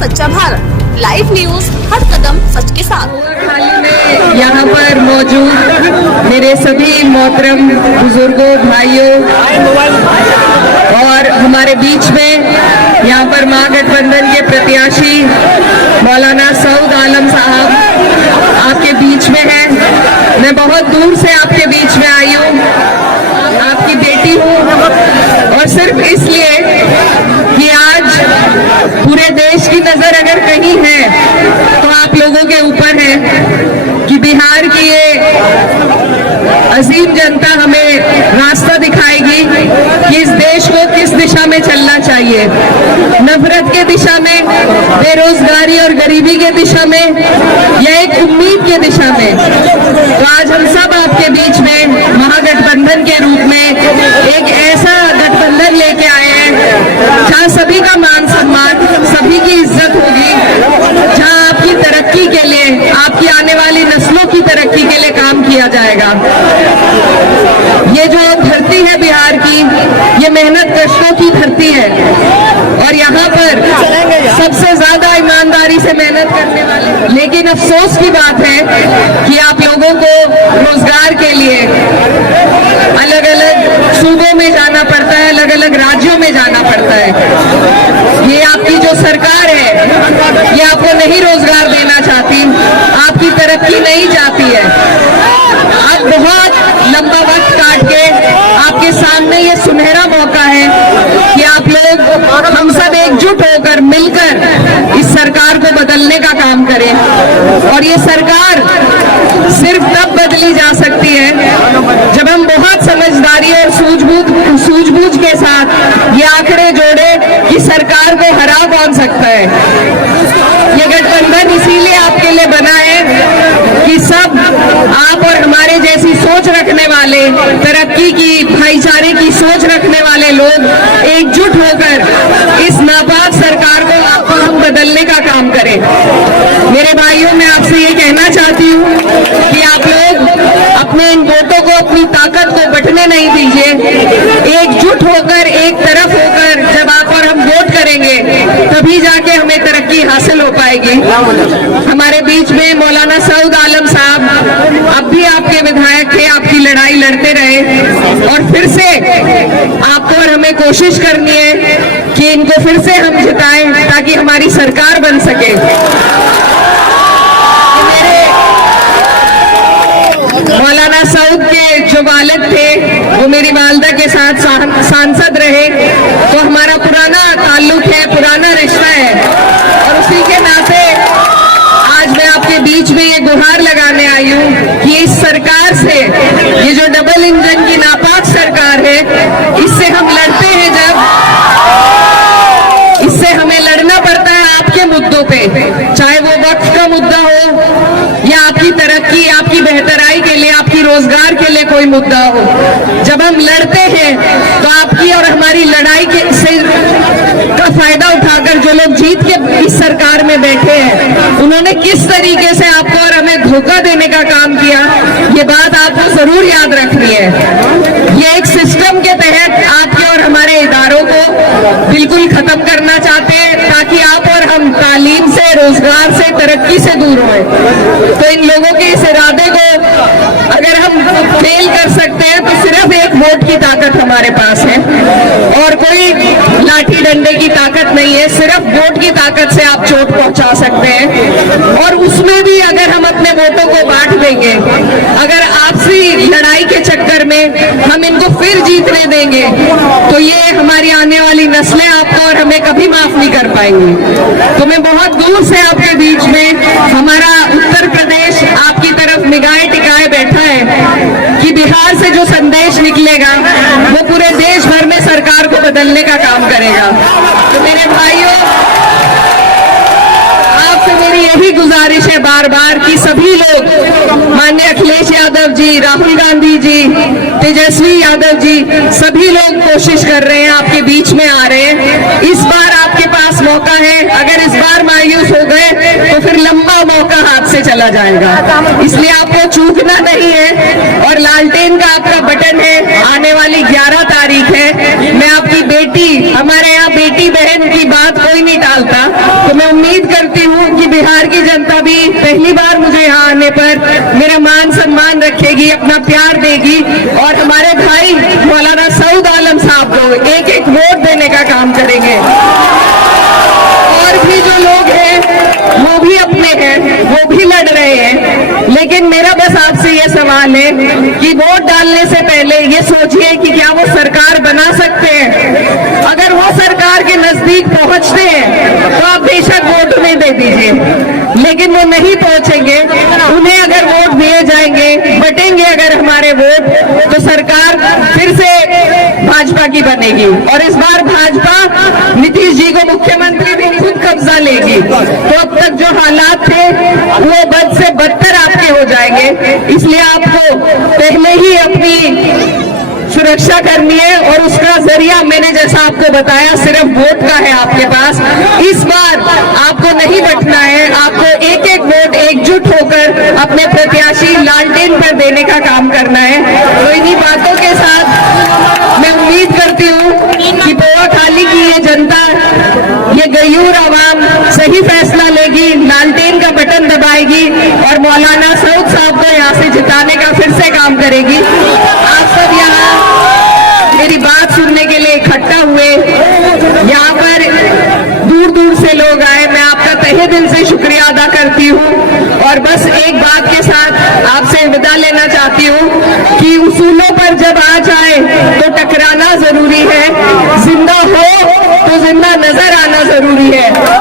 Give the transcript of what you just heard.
सच्चा Bharat. Live news हर कदम सच के साथ। हाल में यहाँ पर मौजूद मेरे सभी मोहतरम बुजुर्गों, भाइयों और हमारे बीच में यहाँ पर महागठबंधन के प्रत्याशी मौलाना सऊद आलम साहब आपके बीच में हैं। मैं बहुत दूर से आपके बीच में आई हूँ, आपकी बेटी हूँ और सिर्फ इसलिए कि आज पूरे देश की नजर अगर कहीं है तो आप लोगों के ऊपर है कि बिहार की ये अजीम जनता हमें रास्ता दिखाएगी कि इस देश को किस दिशा में चलना चाहिए। नफरत के दिशा में, बेरोजगारी और गरीबी के दिशा में या एक उम्मीद के दिशा में। तो आज हम सब आपके बीच में महागठबंधन के रूप में एक ऐसा गठबंधन लेके आए हैं जहाँ सभी का मान सम्मान, सभी की इज्जत होगी, जहाँ आपकी तरक्की के लिए, आपकी आने वाली नस्लों की तरक्की के लिए काम किया जाएगा। ये जो धरती है बिहार की, ये मेहनत कशों की धरती है और यहाँ पर सबसे ज्यादा ईमानदारी से मेहनत करने वाले, लेकिन अफसोस की बात है कि आप लोगों को रोजगार के लिए अलग अलग सूबों में जाना पड़ता है, अलग अलग राज्यों में जाना पड़ता है। ये आपकी जो सरकार है ये आपको नहीं रोजगार देना चाहती, आपकी तरक्की नहीं चाहती है। अब बहुत लंबा वक्त काट के आपके सामने ये सुनहरा मौका है कि आप लोग, हम सब एकजुट होकर मिलकर इस सरकार को बदलने का काम करें। और ये सरकार सिर्फ तब बदली जा सकती है जब हम बहुत समझदारी और सूझबूझ के साथ ये आंकड़े जोड़े कि सरकार को हरा कौन सकता है। ये गठबंधन इसीलिए आपके लिए बना है कि सब आप और हमारे जैसी सोच रखने वाले, तरक्की की, भाईचारे की सोच रखने वाले लोग एकजुट होकर इस नापाक सरकार को हम बदलने का काम करें। मेरे भाइयों, मैं आपसे ये कहना चाहती हूँ कि आप लोग अपने इन वोटों को, अपनी ताकत को बंटने नहीं दीजिए। एकजुट होकर, एक तरफ होकर जब आप और हम वोट करेंगे तभी जाके हमें तरक्की हासिल हो पाएगी। हमारे बीच में मौलाना सऊद आलम साहब अब भी आपके विधायक थे, आपकी लड़ाई लड़ते रहे और फिर से आपको और हमें कोशिश करनी है कि इनको फिर से हम जिताएं ताकि हमारी सरकार बन सके। मौलाना सऊद के जो वालिद थे वो मेरी वालदा के साथ सांसद रहे, तो हमारा पुराना ताल्लुक है, पुराना रिश्ता है और उसी के नाते आज मैं आपके बीच में ये गुहार लगाने आई हूँ कि इस सरकार से, ये जो डबल इंजन की नापाक सरकार है, इससे हम लड़ते हैं जब इससे हमें लड़ना पड़ता है आपके मुद्दों पे, चाहे वो वक्त का मुद्दा हो या आपकी तरक्की, आपकी बेहतराई के लिए, आपकी रोजगार के लिए कोई मुद्दा हो। जब हम लड़ते हैं तो आपकी और हमारी लड़ाई से का फायदा उठाकर जो लोग जीत के इस सरकार में बैठे हैं, उन्होंने किस तरीके से आपको और हमें धोखा देने का काम किया, ये बात आपको जरूर याद रखनी है। ये एक सिस्टम के तहत आपके और हमारे इदारों को बिल्कुल खत्म करना चाहते हैं ताकि आप और हम तालीम से, रोजगार से, तरक्की से दूर हों। तो इन लोगों के इस इरादे को अगर हम फेल कर सकते हैं तो सिर्फ एक वोट की ताकत हमारे पास है और कोई लाठी डंडे की ताकत नहीं है। सिर्फ वोट की ताकत से आप चोट पहुंचा सकते हैं और उसमें भी अगर हम अपने वोटों को बांट देंगे, अगर आपसी लड़ाई के चक्कर में हम इनको फिर जीतने देंगे तो ये हमारी आने वाली नस्लें आपको और हमें कभी माफ नहीं कर पाएंगी। तो मैं बहुत दूर से आपके बीच में, हमारा उत्तर प्रदेश आपकी तरफ निगाहें टिकाए बैठा है कि बिहार से जो संदेश निकलेगा वो पूरे देश भर में सरकार को बदलने का काम करेगा। तो मेरे भाइयों, आपसे मेरी यही गुजारिश है बार बार कि सभी लोग, माननीय अखिलेश यादव जी, राहुल गांधी जी, तेजस्वी यादव जी, सभी लोग कोशिश कर रहे हैं, आपके बीच में आ रहे हैं। इस बार आपके पास मौका है, अगर इस बार मायूस हो गए तो फिर लंबा मौका हाथ से चला जाएगा, इसलिए आपको चूकना नहीं है। और लालटेन का आपका बटन है, आने वाली 11 तारीख है। मैं आपकी बेटी, हमारे यहाँ बेटी बहन की बात कोई नहीं टालता, तो मैं उम्मीद करती हूँ कि बिहार की जनता भी पहली बार मुझे यहाँ आने पर मेरा मान सम्मान रखेगी, अपना प्यार देगी और हमारे भाई मौलाना सऊद आलम साहब को एक एक वोट देने का काम करेंगे। और भी जो लोग हैं वो भी अपने हैं, वो भी लड़ रहे हैं, लेकिन मेरा बस आपसे ये सवाल है कि वोट डालने से पहले ये सोचिए कि क्या वो सरकार बना सकते हैं। अगर वो सरकार के नजदीक पहुंचते हैं तो आप बेशक वोट उन्हें दे दीजिए, लेकिन वो नहीं पहुंचेंगे, उन्हें अगर वोट दिए जाएंगे, बटेंगे अगर हमारे वोट, तो सरकार फिर से भाजपा की बनेगी और इस बार भाजपा नीतीश जी को मुख्यमंत्री भी खुद कब्जा लेगी। तो अब तक जो हालात थे वो बद से बदतर आपके हो जाएंगे, इसलिए आपको पहले ही अपनी सुरक्षा करनी है और उसका जरिया मैंने जैसा आपको बताया सिर्फ वोट का है आपके पास। इस बार आपको नहीं बटना है, आपको एक एक वोट एकजुट होकर अपने प्रत्याशी लालटेन पर देने का काम करना है। तो इन्हीं बातों के साथ मैं उम्मीद करती हूँ कि पोहा खाली की ये जनता, ये गयूर आवाम सही फैसला लेगी, लालटेन का बटन दबाएगी और मौलाना सऊद साहब को यहाँ से जिताने का फिर से काम करेगी। आप सब यहाँ मेरी बात सुनने के लिए इकट्ठा हुए, यहाँ पर दूर दूर से लोग आए, मैं आपका तहे दिल से शुक्रिया अदा करती हूँ। और बस एक बात के साथ आपसे विदा लेना चाहती हूँ कि उसूलों पर जब आ जाए तो टकराना जरूरी है, जिंदा हो तो जिंदा नजर आना जरूरी है।